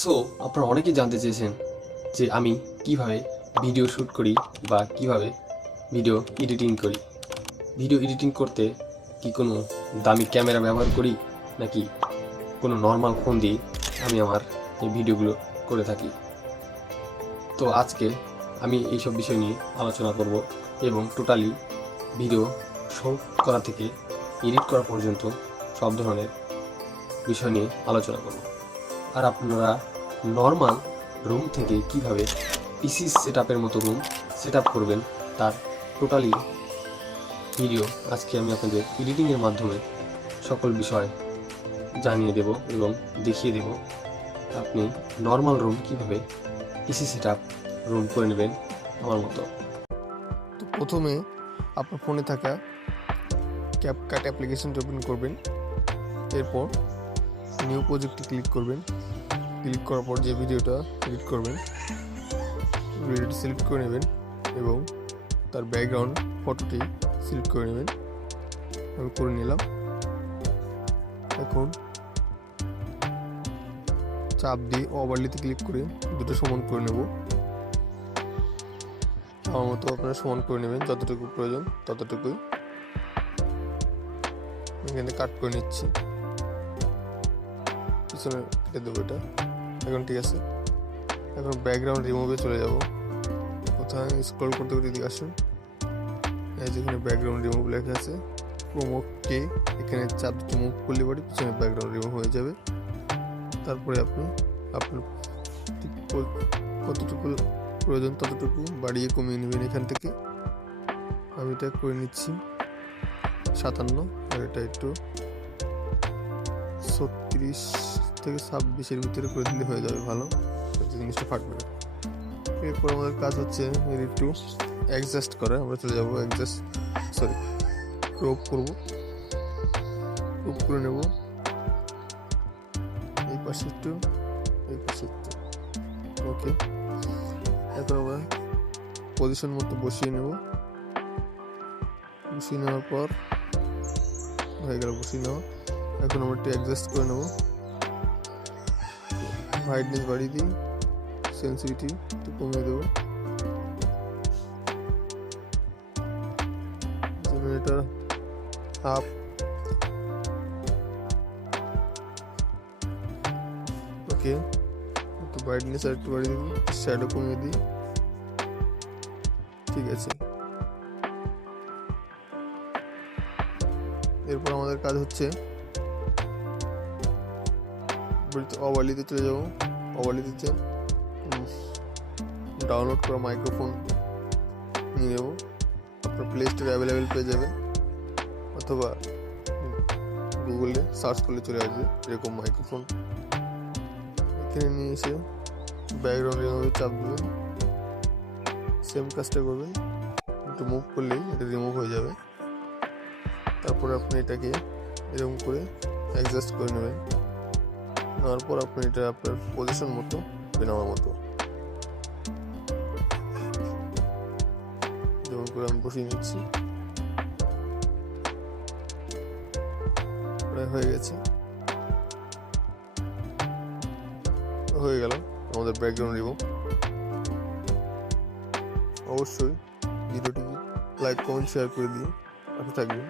So আপনারা অনেকেই জানতে চেয়েছেন যে আমি কিভাবে ভিডিও শ্যুট করি বা কিভাবে ভিডিও এডিটিং করি। ভিডিও এডিটিং করতে কি কোনো দামি ক্যামেরা ব্যবহার করি নাকি কোনো নর্মাল ফোন দিয়ে আমি আমার এই ভিডিওগুলো করে থাকি। তো আজকে আমি এইসব বিষয় নিয়ে আলোচনা করব এবং টোটালি ভিডিও শুট করা থেকে এডিট করা পর্যন্ত সব ধরনের বিষয় নিয়ে আলোচনা করব। আর আপনারা নর্মাল রুম থেকে কিভাবে পিসি সেটআপের মতো রুম সেটআপ করবেন তার টোটালি ভিডিও আজকে আমি আপনাদের এডিটিংয়ের মাধ্যমে সকল বিষয় জানিয়ে দেব এবং দেখিয়ে দেব আপনি নর্মাল রুম কিভাবে পিসি সেটআপ রুম করে নেবেন আমার মতো। তো প্রথমে আপনার ফোনে থাকা ক্যাপকাট অ্যাপ্লিকেশনটি ওপেন করবেন। এরপর নিউ প্রজেক্টে ক্লিক করবেন। ক্লিক করার পর যে ভিডিওটা এডিট করবেন ভিডিওটি সিলেক্ট করে নেবেন এবং তার ব্যাকগ্রাউন্ড ফটোটি সিলেক্ট করে নেবেন। আমি করে নিলাম। এখন চাপ দিয়ে ওভারলেতে ক্লিক করে দুটো সমান করে নেব। আমার মতো আপনারা সমান করে নেবেন, যতটুকু প্রয়োজন ততটুকুই। এখানে কাট করে নিচ্ছি, পিছনে কেটে দেবো এটা। এখন ঠিক আছে। এখন ব্যাকগ্রাউন্ড রিমুভে চলে যাব। কোথায় স্ক্রল করতে করতে এদিকে আসুন। এই যেখানে ব্যাকগ্রাউন্ড রিমুভ লেখা আছে, প্রোমোটকে এখানে চাপ দিতে মুভ করলে পরে পিছনে ব্যাকগ্রাউন্ড রিমুভ হয়ে যাবে। তারপরে আপনি আপনার কতটুকু প্রয়োজন ততটুকু বাড়িয়ে কমিয়ে নেবেন এখান থেকে। আমি এটা করে নিচ্ছি 57, আর এটা একটু 36 থেকে 26-এর ভিতরে করে দিলে হয়ে যাবে, ভালো, জিনিসটা ফাটবে না। এরপর আমাদের কাজ হচ্ছে এর একটু অ্যাডজাস্ট করা। আমরা চলে যাবো ক্রপ করবো, ক্রপ করে নেব। এই পাশে একটু, এই পাশে একটু, ওকে। এখন আমরা পজিশন মতো বসিয়ে নেব। বসিয়ে নেওয়ার পর হয়ে গেল বসিয়ে নেওয়া। এখন আমরা একটু অ্যাডজাস্ট করে নেব। ব্রাইটনেস বাড়িয়ে দিই, সেন্সিটিভিটি একটু কমিয়ে দেবো। এটা হাফ, ওকে। একটু ব্রাইটনেস আর একটু বাড়িয়ে দেবো, শ্যাডো কমিয়ে দিই, ঠিক আছে। এরপর আমাদের কাজ হচ্ছে ওভারলিতে চলে যাবো। ওভারলিতে ডাউনলোড করা মাইক্রোফোন নিয়ে নেব। আপনার প্লে স্টোরে অ্যাভেলেবেল পেয়ে যাবেন, অথবা গুগলে সার্চ করলে চলে আসবে এরকম মাইক্রোফোন। এখানে নিয়ে এসে ব্যাকগ্রাউন্ডে এভাবে চাপ দেবেন, সেম কাজটা করবেন। একটু মুভ করলেই এটা রিমুভ হয়ে যাবে। তারপরে আপনি এটাকে এরকম করে অ্যাডজাস্ট করে নেবেন। নেওয়ার পর আপনি এটা আপনার পজিশন মতো নেওয়ার মতো, যেমন করে আমি বসিয়ে নিচ্ছি। প্রায় হয়ে গেছে, হয়ে গেল আমাদের ব্যাকগ্রাউন্ড রিমুভ। অবশ্যই ভিডিওটি লাইক, কমেন্ট, শেয়ার করে দিয়ে পাশে থাকবেন।